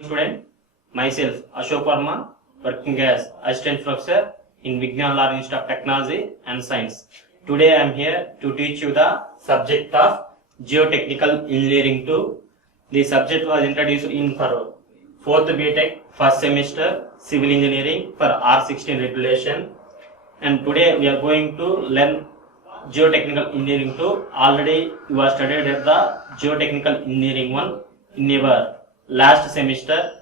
Student, myself Ashok Verma, working as Assistant Professor in Vigyan Learning Institute of Technology and Science. Today I am here to teach you the subject of Geotechnical Engineering 2. The subject was introduced in for 4th BTech first semester Civil Engineering for R16 regulation, and today we are going to learn Geotechnical Engineering 2. Already you are studied at the Geotechnical Engineering 1 in your last semester.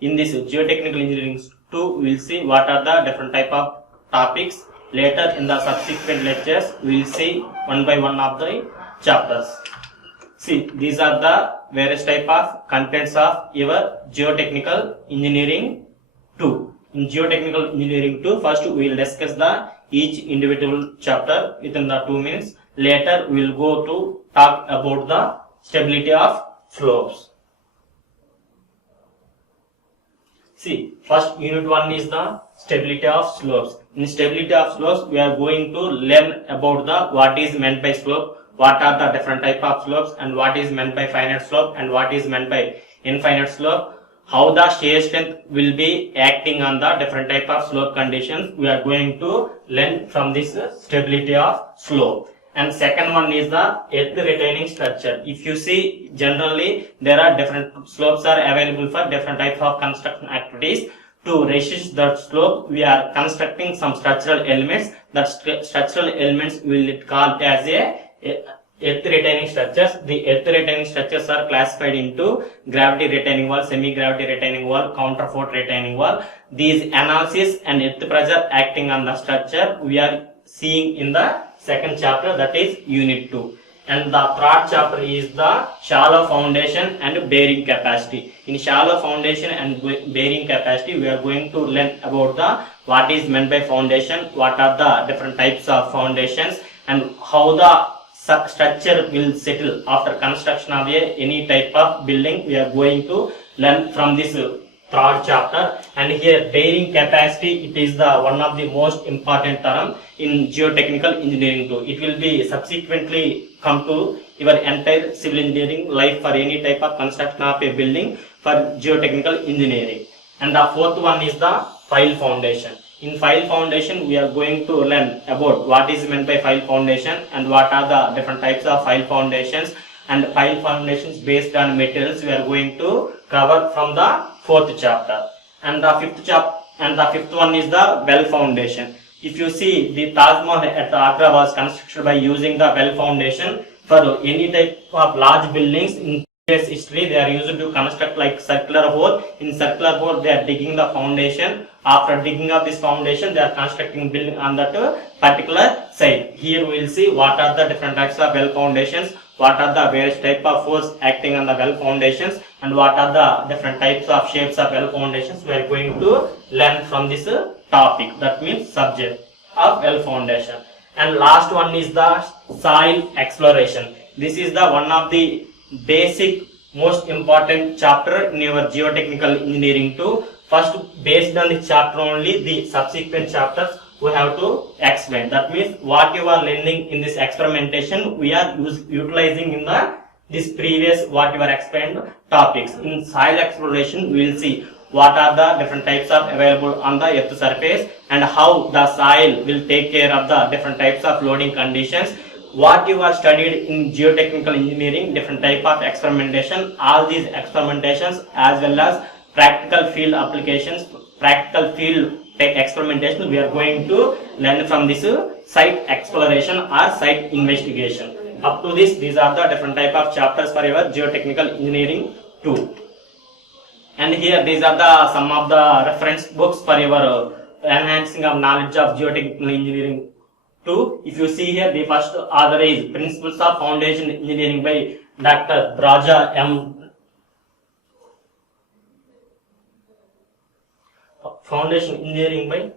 In this Geotechnical Engineering 2, we will see what are the different type of topics. Later in the subsequent lectures, we will see one by one of the chapters. See, these are the various type of contents of your Geotechnical Engineering 2. In Geotechnical Engineering 2, first we will discuss the each individual chapter within the 2 minutes. Later we will go to talk about the stability of slopes. See, first unit 1 is the stability of slopes. In stability of slopes, we are going to learn about the what is meant by slope, what are the different type of slopes, and what is meant by finite slope and what is meant by infinite slope, how the shear strength will be acting on the different type of slope conditions. We are going to learn from this stability of slope. And second one is the earth retaining structure. If you see, generally there are different slopes are available for different types of construction activities. To resist that slope, we are constructing some structural elements. That structural elements will called as a earth retaining structures. The earth retaining structures are classified into gravity retaining wall, semi-gravity retaining wall, counterfort retaining wall. These analysis and earth pressure acting on the structure we are seeing in the second chapter, that is unit 2. And the third chapter is the shallow foundation and bearing capacity. In shallow foundation and bearing capacity, we are going to learn about the what is meant by foundation, what are the different types of foundations, and how the structure will settle after construction of any type of building. We are going to learn from this third chapter. And here bearing capacity, it is the one of the most important term in geotechnical engineering too. It will be subsequently come to your entire civil engineering life for any type of construction of a building for geotechnical engineering. And the fourth one is the pile foundation. In pile foundation, we are going to learn about what is meant by pile foundation and what are the different types of pile foundations, and pile foundations based on materials we are going to cover from the fourth chapter. And the fifth one is the well foundation. If you see, the Taj Mahal at Agra was constructed by using the well foundation. For any type of large buildings in previous history, they are used to construct like circular hole. In circular hole, they are digging the foundation. After digging up this foundation, they are constructing building on that particular site. Here we will see what are the different types of well foundations, what are the various type of force acting on the well foundations, and what are the different types of shapes of well foundations. We are going to learn from this topic, that means subject of well foundation. And last one is the soil exploration. This is the one of the basic most important chapter in your geotechnical engineering too. First, based on the chapter only, the subsequent chapters we have to explain. That means what you are learning in this experimentation, we are utilizing in this previous what you are explained topics. In soil exploration, we will see what are the different types of available on the earth surface and how the soil will take care of the different types of loading conditions. What you are studied in geotechnical engineering, different type of experimentation, all these experimentations as well as practical field applications, practical field experimentation, we are going to learn from this site exploration or site investigation. Up to this, these are the different type of chapters for your geotechnical engineering 2. And here these are the some of the reference books for your enhancing of knowledge of geotechnical engineering 2. If you see here, the first author is Principles of Foundation Engineering by Dr. Raja M. Foundation Engineering by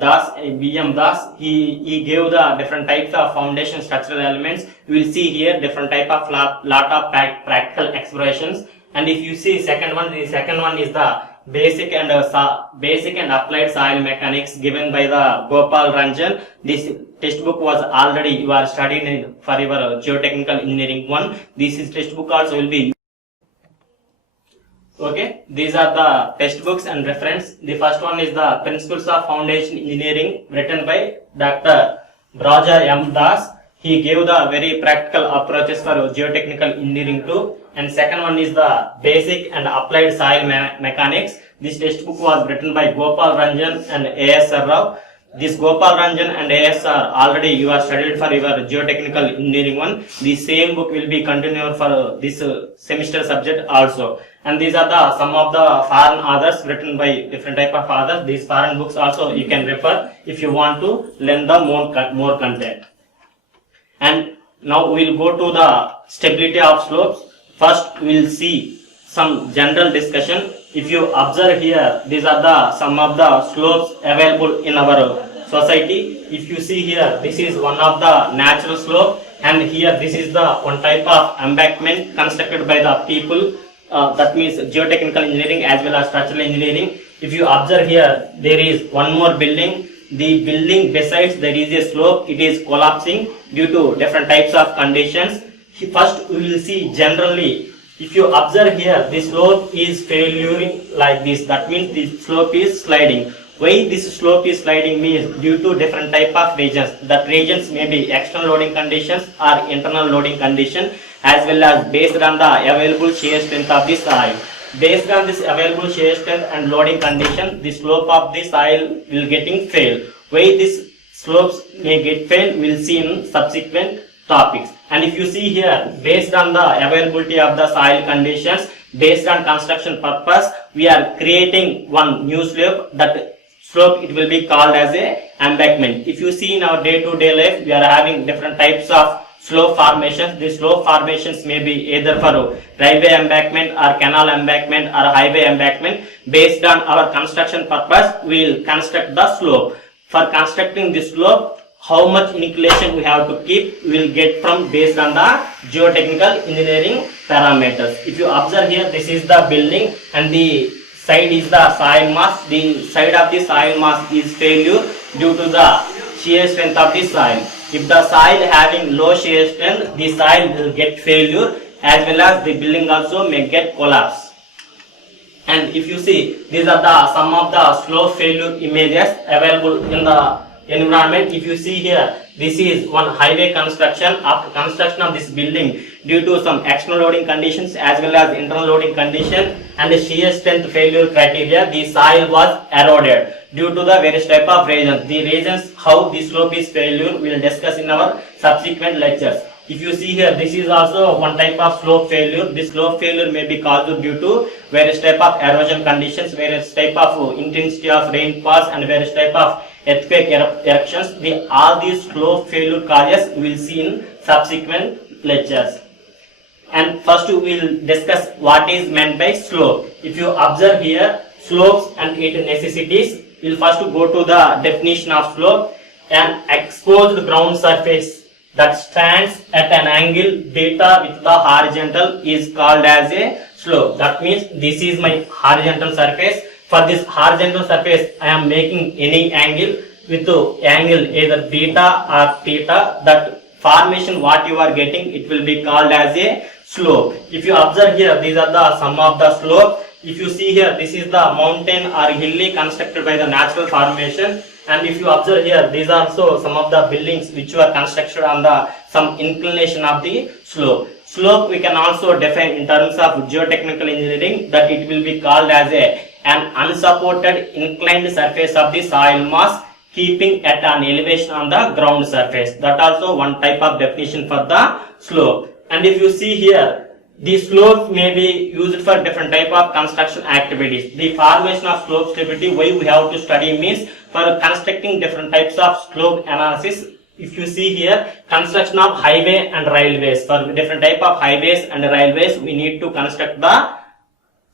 Das, B.M. Das. He gave the different types of foundation structural elements. You will see here different type of lot of practical explorations. And if you see the second one is the basic and applied soil mechanics given by the Gopal Ranjan. This textbook was already you are studying for your geotechnical engineering 1. This is textbook also will be. Okay, these are the textbooks and reference. The first one is the Principles of Foundation Engineering, written by Dr. Raja M. Das. He gave the very practical approaches for geotechnical engineering too. And second one is the Basic and Applied Soil Mechanics. This textbook was written by Gopal Ranjan and A.S. Rao. This Gopal Ranjan and A.S. are already you are studied for your geotechnical engineering 1. The same book will be continued for this semester subject also. And these are the some of the foreign authors written by different type of authors. These foreign books also you can refer if you want to learn the more content. And now we will go to the stability of slopes. First we will see some general discussion. If you observe here, these are the some of the slopes available in our society. If you see here, this is one of the natural slope, and here this is the one type of embankment constructed by the people. That means geotechnical engineering as well as structural engineering. If you observe here, there is one more building. The building besides there is a slope, it is collapsing due to different types of conditions. First we will see generally, if you observe here, the slope is failuring like this. That means the slope is sliding. Why this slope is sliding means due to different type of regions. That regions may be external loading conditions or internal loading condition, as well as based on the available shear strength of the soil. Based on this available shear strength and loading condition, the slope of the soil will getting fail. Why these slopes may get fail, we will see in subsequent topics. And if you see here, based on the availability of the soil conditions, based on construction purpose, we are creating one new slope. That slope it will be called as a embankment. If you see in our day-to-day life, we are having different types of slope formations. These slope formations may be either for railway embankment or canal embankment or highway embankment. Based on our construction purpose, we will construct the slope. For constructing this slope, how much inclination we have to keep, we will get from based on the geotechnical engineering parameters. If you observe here, this is the building and the side is the soil mass. The side of the soil mass is failure due to the shear strength of the soil. If the soil having low shear strength, the soil will get failure as well as the building also may get collapse. And if you see, these are the some of the slope failure images available in the environment. If you see here, this is one highway construction. After construction of this building, due to some external loading conditions as well as internal loading condition and the shear strength failure criteria, the soil was eroded due to the various type of reasons. The reasons how the slope is failure we will discuss in our subsequent lectures. If you see here, this is also one type of slope failure. This slope failure may be caused due to various type of erosion conditions, various type of intensity of rainfalls and various type of earthquake eruptions. All these slope failure causes we will see in subsequent lectures. And first we will discuss what is meant by slope. If you observe here, slopes and its necessities, we will first go to the definition of slope. An exposed ground surface that stands at an angle beta with the horizontal is called as a slope. That means this is my horizontal surface. For this horizontal surface, I am making any angle with the angle either beta or theta. That formation what you are getting, it will be called as a slope. If you observe here, these are the sum of the slope. If you see here, this is the mountain or hilly constructed by the natural formation. And if you observe here, these are also some of the buildings which were constructed on the some inclination of the slope. Slope we can also define in terms of geotechnical engineering that it will be called as an unsupported inclined surface of the soil mass keeping at an elevation on the ground surface. That also one type of definition for the slope. And if you see here, the slope may be used for different type of construction activities. The formation of slope stability, why we have to study means for constructing different types of slope analysis. If you see here, construction of highway and railways. For different type of highways and railways, we need to construct the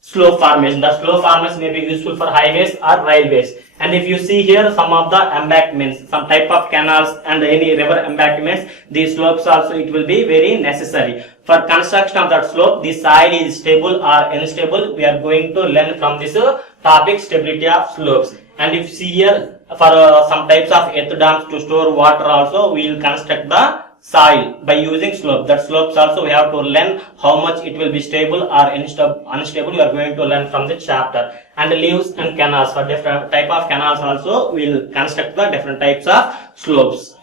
slope formation. The slope formation may be useful for highways or railways. And if you see here, some of the embankments, some type of canals and any river embankments, these slopes also it will be very necessary. For construction of that slope, the soil is stable or unstable. We are going to learn from this topic stability of slopes. And if you see here, for some types of earth dams to store water also, we will construct the soil by using slope. That slopes also we have to learn how much it will be stable or unstable. You are going to learn from the chapter. And leaves and canals, for different type of canals also we will construct the different types of slopes.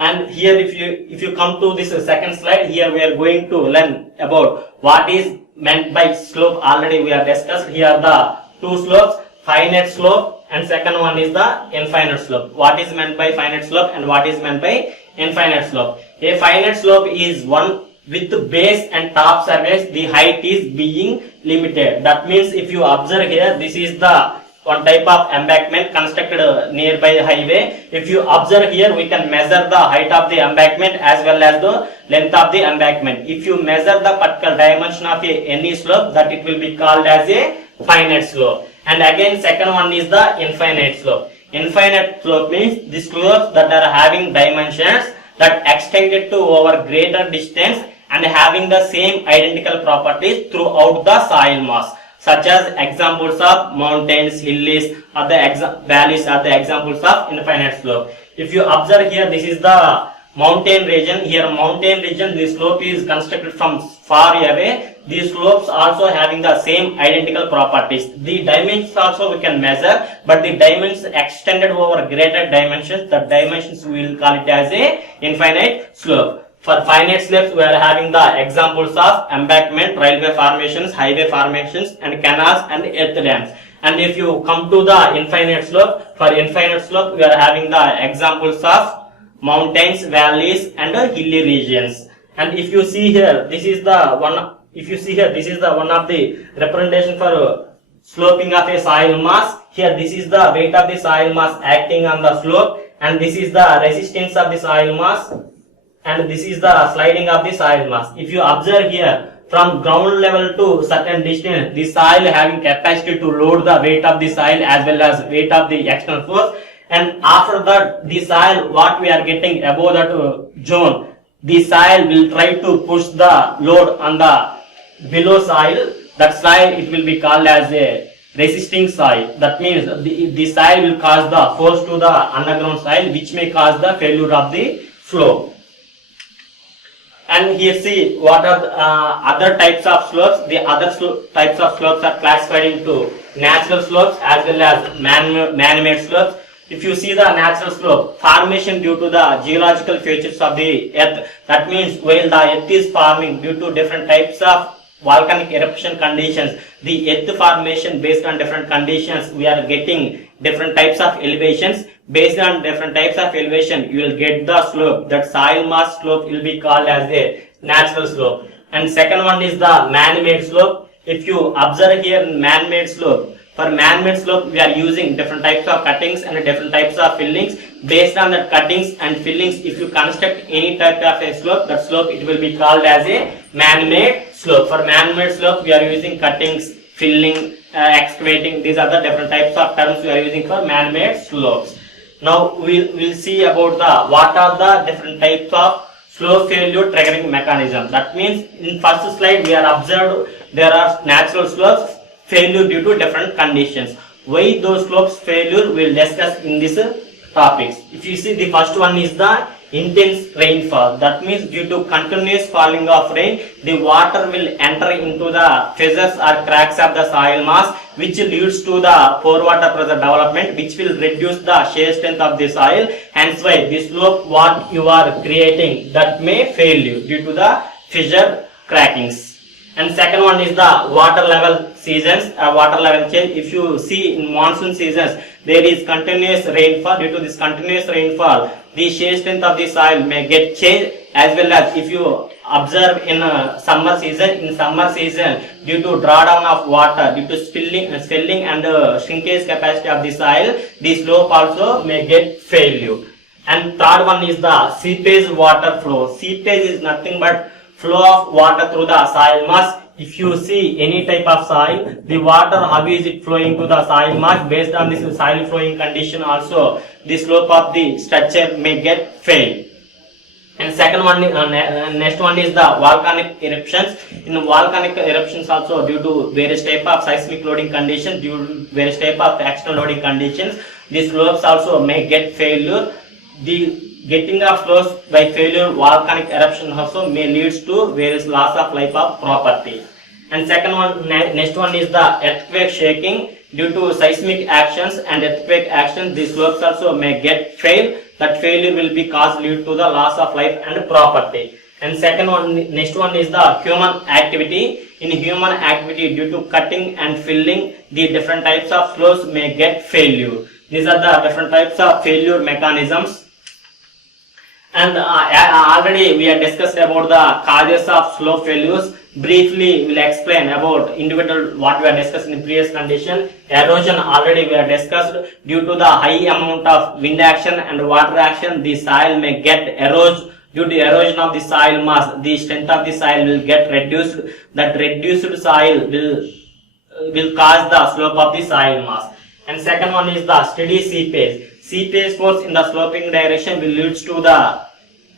And here if you come to this second slide, here we are going to learn about what is meant by slope. Already we have discussed. Here are the two slopes, finite slope, and second one is the infinite slope. What is meant by finite slope and what is meant by infinite slope? A finite slope is one with the base and top surface, the height is being limited. That means if you observe here, this is the one type of embankment constructed nearby the highway. If you observe here, we can measure the height of the embankment as well as the length of the embankment. If you measure the particular dimension of any slope, that it will be called as a finite slope. And again, second one is the infinite slope. Infinite slope means the slopes that are having dimensions that extended to over greater distance and having the same identical properties throughout the soil mass, such as examples of mountains, hills, or the valleys are the examples of infinite slope. If you observe here, this is the mountain region. Here mountain region, the slope is constructed from far away. These slopes also having the same identical properties. The dimensions also we can measure, but the dimensions extended over greater dimensions, the dimensions we will call it as a infinite slope. For finite slopes, we are having the examples of embankment, railway formations, highway formations, and canals and earth dams. And if you come to the infinite slope, for infinite slope, we are having the examples of mountains, valleys, and hilly regions. And if you see here, this is the one. If you see here, this is the one of the representation for sloping of a soil mass. Here, this is the weight of the soil mass acting on the slope, and this is the resistance of the soil mass, and this is the sliding of the soil mass. If you observe here, from ground level to certain distance, the soil having capacity to load the weight of the soil as well as weight of the external force. And after that, the soil, what we are getting above that zone, the soil will try to push the load on the below soil. That soil, it will be called as a resisting soil. That means the soil will cause the force to the underground soil, which may cause the failure of the flow. And here see what are the, other types of slopes. The other types of slopes are classified into natural slopes as well as man-made slopes. If you see the natural slope, formation due to the geological features of the earth. That means while the earth is forming due to different types of volcanic eruption conditions, the earth formation based on different conditions, we are getting different types of elevations. Based on different types of elevation, you will get the slope. That soil mass slope will be called as a natural slope. And second one is the man-made slope. If you observe here man-made slope, for man-made slope, we are using different types of cuttings and different types of fillings. Based on the cuttings and fillings, if you construct any type of a slope, that slope it will be called as a man-made slope. For man-made slope, we are using cuttings, filling, excavating. These are the different types of terms we are using for man-made slopes. Now we'll see about the what are the different types of slope failure triggering mechanism. That means in first slide we are observed there are natural slopes failure due to different conditions. Why those slopes failure we'll discuss in this topics. If you see, the first one is the intense rainfall. That means due to continuous falling of rain, the water will enter into the fissures or cracks of the soil mass, which leads to the pore water pressure development, which will reduce the shear strength of the soil. Hence why the slope what you are creating that may fail you due to the fissure crackings. And second one is the water level seasons, water level change. If you see in monsoon seasons, there is continuous rainfall. Due to this continuous rainfall, the shear strength of the soil may get changed, as well as if you observe in summer season, due to drawdown of water, due to swelling and shrinkage capacity of the soil, the slope also may get failure. And third one is the seepage water flow. Seepage is nothing but flow of water through the soil mass. If you see any type of soil, the water, how is it flowing to the soil mass? Based on this soil flowing condition also, the slope of the structure may get failed. And second one, next one is the volcanic eruptions. In volcanic eruptions also, due to various type of seismic loading conditions, due to various type of external loading conditions, these slopes also may get failure. The getting of slopes by failure, volcanic eruption also may leads to various loss of life of property. And second one, next one is the earthquake shaking. Due to seismic actions and earthquake actions, the slopes also may get fail. That failure will be caused due to the loss of life and property. And second one, next one is the human activity. In human activity, due to cutting and filling, the different types of slopes may get failure. These are the different types of failure mechanisms. And already we have discussed about the causes of slope failures. Briefly, we'll explain about individual what we have discussed in the previous condition. Erosion already we have discussed. Due to the high amount of wind action and water action, the soil may get eroded. Due to erosion of the soil mass, the strength of the soil will get reduced. That reduced soil will cause the slope of the soil mass. And second one is the steady seepage. Seepage force in the sloping direction will lead to the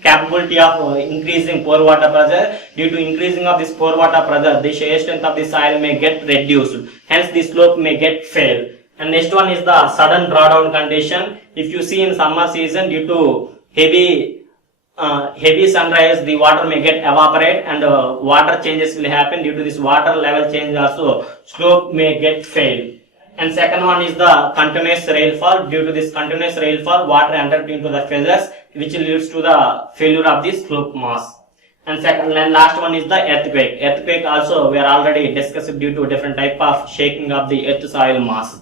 capability of increasing pore water pressure. Due to increasing of this pore water pressure, the shear strength of the soil may get reduced. Hence, the slope may get fail. And next one is the sudden drawdown condition. If you see in summer season, due to heavy sunrise, the water may get evaporate and water changes will happen. Due to this water level change also, slope may get fail. And second one is the continuous rainfall. Due to this continuous rainfall, water entered into the fissures, which leads to the failure of the slope mass. And second and last one is the earthquake. Earthquake also we are already discussed due to different type of shaking of the earth soil mass.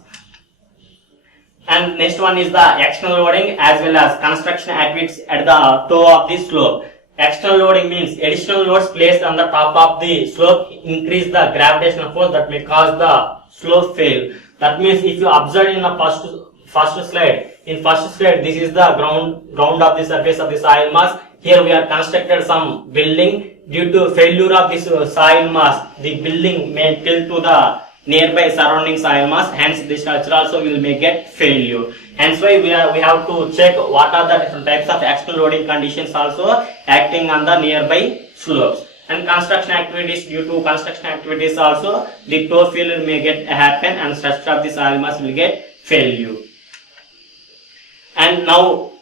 And next one is the external loading as well as construction activities at the toe of the slope. External loading means additional loads placed on the top of the slope increase the gravitational force that may cause the slope fail. That means if you observe in the first slide, this is the ground of the surface of the soil mass. Here we are constructed some building. Due to failure of this soil mass, the building may tilt to the nearby surrounding soil mass. Hence, the structure also may get failure. Hence, why we have to check what are the different types of external loading conditions also acting on the nearby slopes. And construction activities, due to construction activities also, the toe failure may get happen and structure of the soil mass will get failure. And now,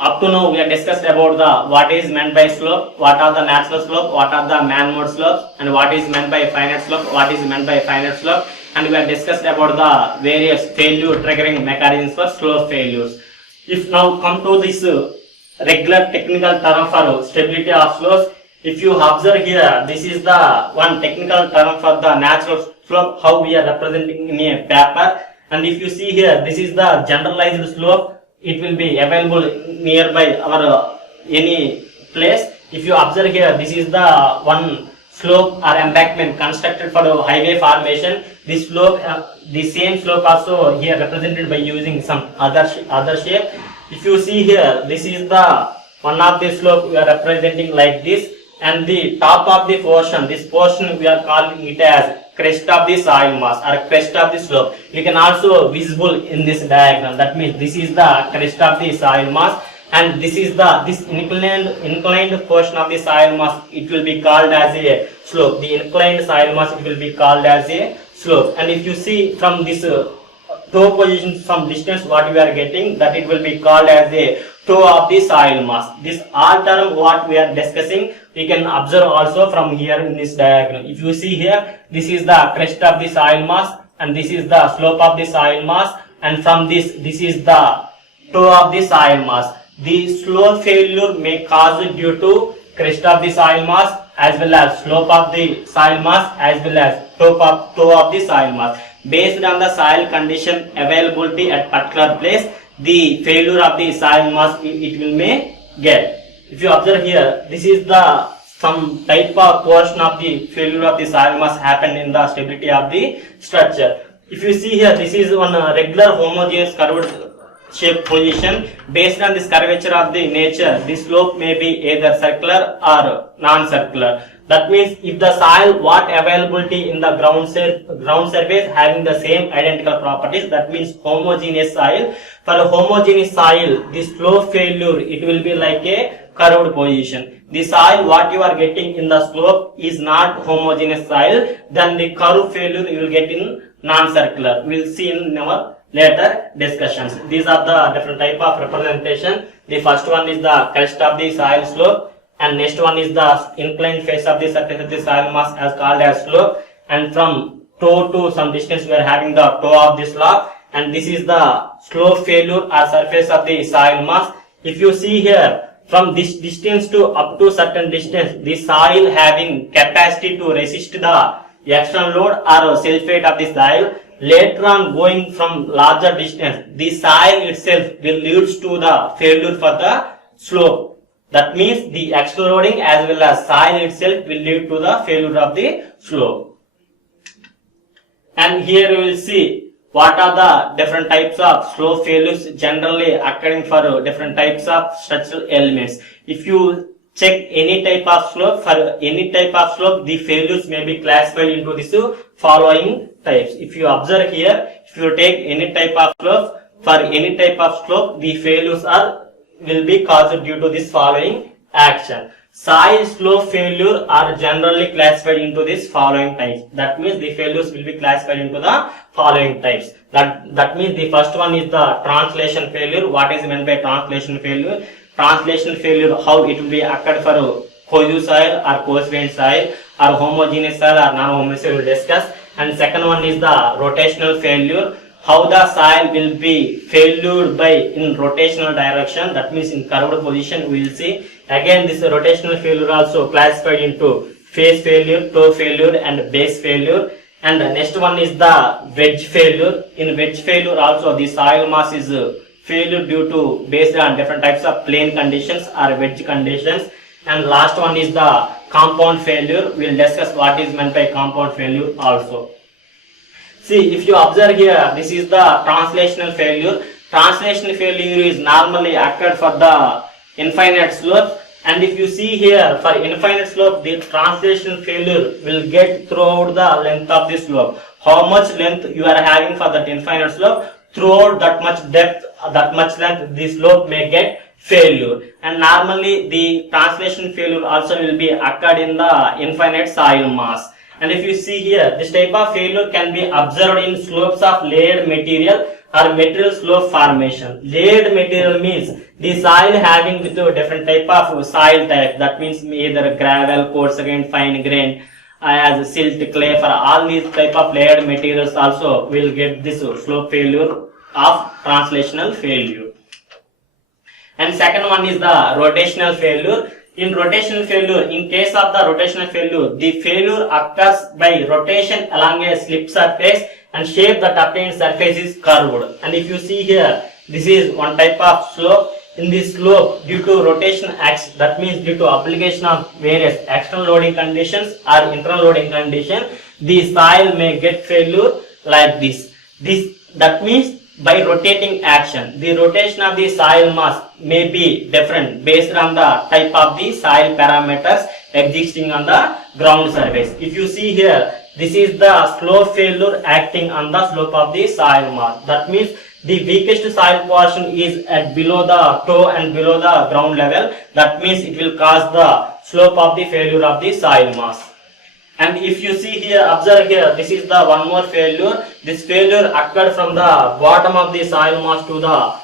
up to now we have discussed about the what is meant by slope, what are the natural slope, what are the man-made slopes, and what is meant by finite slope, what is meant by finite slope. And we have discussed about the various failure triggering mechanisms for slope failures. If now come to this regular technical term for stability of slopes, if you observe here, this is the one technical term for the natural slope, how we are representing in a paper. And if you see here, this is the generalized slope. It will be available nearby our any place. If you observe here, this is the one slope or embankment constructed for the highway formation. This slope, the same slope also here represented by using some other shape. If you see here, this is the one of the slope we are representing like this. And the top of the portion, this portion we are calling it as crest of the soil mass or crest of the slope. You can also visible in this diagram. That means this is the crest of the soil mass, and this is this inclined portion of the soil mass. It will be called as a slope. The inclined soil mass it will be called as a slope. And if you see from this toe position from distance, what we are getting, that it will be called as a toe of the soil mass. This all term what we are discussing, we can observe also from here in this diagram. If you see here, this is the crest of the soil mass and this is the slope of the soil mass, and from this is the toe of the soil mass. The slope failure may cause due to crest of the soil mass as well as slope of the soil mass as well as toe of the soil mass. Based on the soil condition availability at particular place, the failure of the soil mass it will may get. If you observe here, this is the some type of portion of the failure of the soil mass happened in the stability of the structure. If you see here, this is one regular homogeneous curved shape position. Based on this curvature of the nature, the slope may be either circular or non-circular. That means if the soil what availability in the ground surface having the same identical properties, that means homogeneous soil. For a homogeneous soil, the slope failure it will be like a curved position. The soil what you are getting in the slope is not homogeneous soil, then the curve failure you will get in non-circular. We will see in our later discussions. These are the different type of representation. The first one is the crest of the soil slope, and next one is the inclined face of the surface of the soil mass as called as slope, and from toe to some distance we are having the toe of the slope, and this is the slope failure or surface of the soil mass. If you see here, from this distance to up to certain distance, the soil having capacity to resist the external load or self weight of the soil. Later on, going from larger distance, the soil itself will leads to the failure for the slope. That means the external loading as well as soil itself will lead to the failure of the slope. And here we will see what are the different types of slope failures generally occurring for different types of structural elements. If you check any type of slope, for any type of slope, the failures may be classified into this following types. If you observe here, if you take any type of slope, for any type of slope, the failures will be caused due to this following action. Soil slope failure are generally classified into this following types. That means the failures will be classified into the following types. That means the first one is the translation failure. What is meant by translation failure? Translation failure, how it will be occurred for cohesive soil or coarse-grained soil, or homogeneous soil or non-homogeneous soil, we will discuss. And second one is the rotational failure, how the soil will be failured by in rotational direction, that means in curved position we will see. Again, this rotational failure also classified into face failure, toe failure and base failure. And the next one is the wedge failure. In wedge failure also the soil mass is failure due to based on different types of plane conditions or wedge conditions. And last one is the compound failure. We will discuss what is meant by compound failure also. See, if you observe here, this is the translational failure. Translational failure is normally occurred for the infinite slope. And if you see here, for infinite slope, the translation failure will get throughout the length of the slope. How much length you are having for that infinite slope, throughout that much depth, that much length, the slope may get failure. And normally the translation failure also will be occurred in the infinite soil mass. And if you see here, this type of failure can be observed in slopes of layered material or material slope formation. Layered material means the soil having with a different type of soil type. That means either gravel, coarse grain, fine grain, as silt, clay. For all these type of layered materials also will get this slope failure of translational failure. And second one is the rotational failure. In rotational failure, in case of the rotational failure, the failure occurs by rotation along a slip surface and shape that obtained surface is curved. And if you see here, this is one type of slope. In this slope, due to rotation action, that means due to application of various external loading conditions or internal loading condition, the soil may get failure like this. That means by rotating action, the rotation of the soil mass may be different based on the type of the soil parameters existing on the ground surface. If you see here, this is the slope failure acting on the slope of the soil mass. That means the weakest soil portion is at below the toe and below the ground level. That means it will cause the slope of the failure of the soil mass. And if you see here, observe here, this is the one more failure. This failure occurred from the bottom of the soil mass to the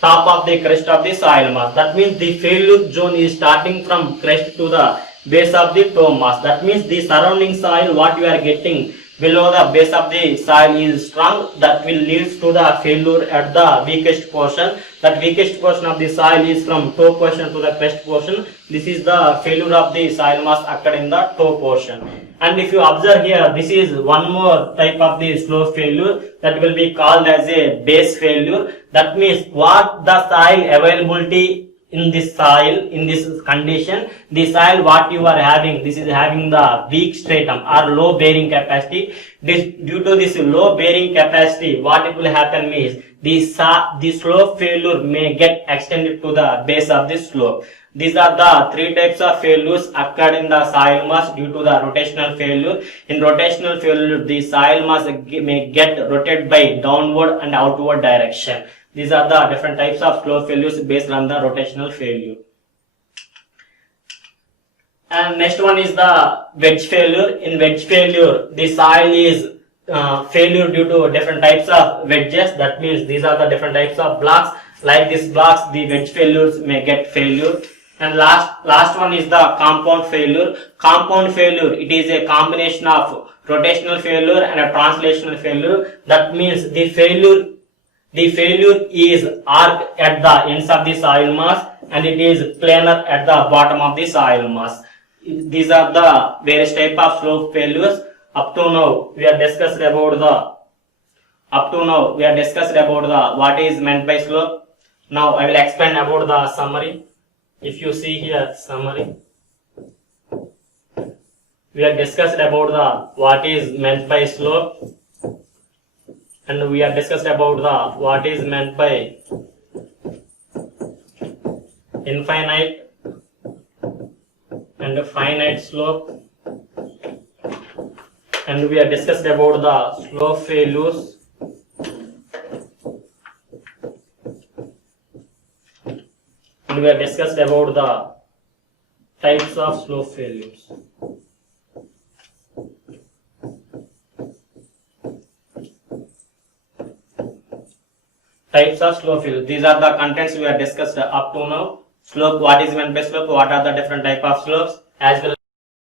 top of the crest of the soil mass. That means the failure zone is starting from crest to the base of the toe mass. That means the surrounding soil what you are getting below the base of the soil is strong. That will lead to the failure at the weakest portion. That weakest portion of the soil is from toe portion to the crest portion. This is the failure of the soil mass occurred in the toe portion. And if you observe here, this is one more type of the slope failure that will be called as a base failure. That means what the soil availability in this soil, in this condition, the soil what you are having, this is having the weak stratum or low bearing capacity. Due to this low bearing capacity, what it will happen is the slope failure may get extended to the base of the slope. These are the three types of failures occurred in the soil mass due to the rotational failure. In rotational failure, the soil mass may get rotated by downward and outward direction. These are the different types of slope failures based on the rotational failure. And next one is the wedge failure. In wedge failure, the soil is failure due to different types of wedges. That means these are the different types of blocks. Like these blocks, the wedge failures may get failure. And last one is the compound failure. Compound failure, it is a combination of rotational failure and a translational failure. That means the failure is arc at the ends of the soil mass and it is planar at the bottom of the soil mass. These are the various type of slope failures. Up to now we are discussed about the what is meant by slope. Now I will explain about the summary. If you see here summary, we have discussed about the what is meant by slope, and we have discussed about the what is meant by infinite and finite slope, and we have discussed about the slope failures. And we have discussed about the types of slope failures. Types of slope failures. These are the contents we have discussed up to now. Slope, what is meant by slope, what are the different type of slopes, as well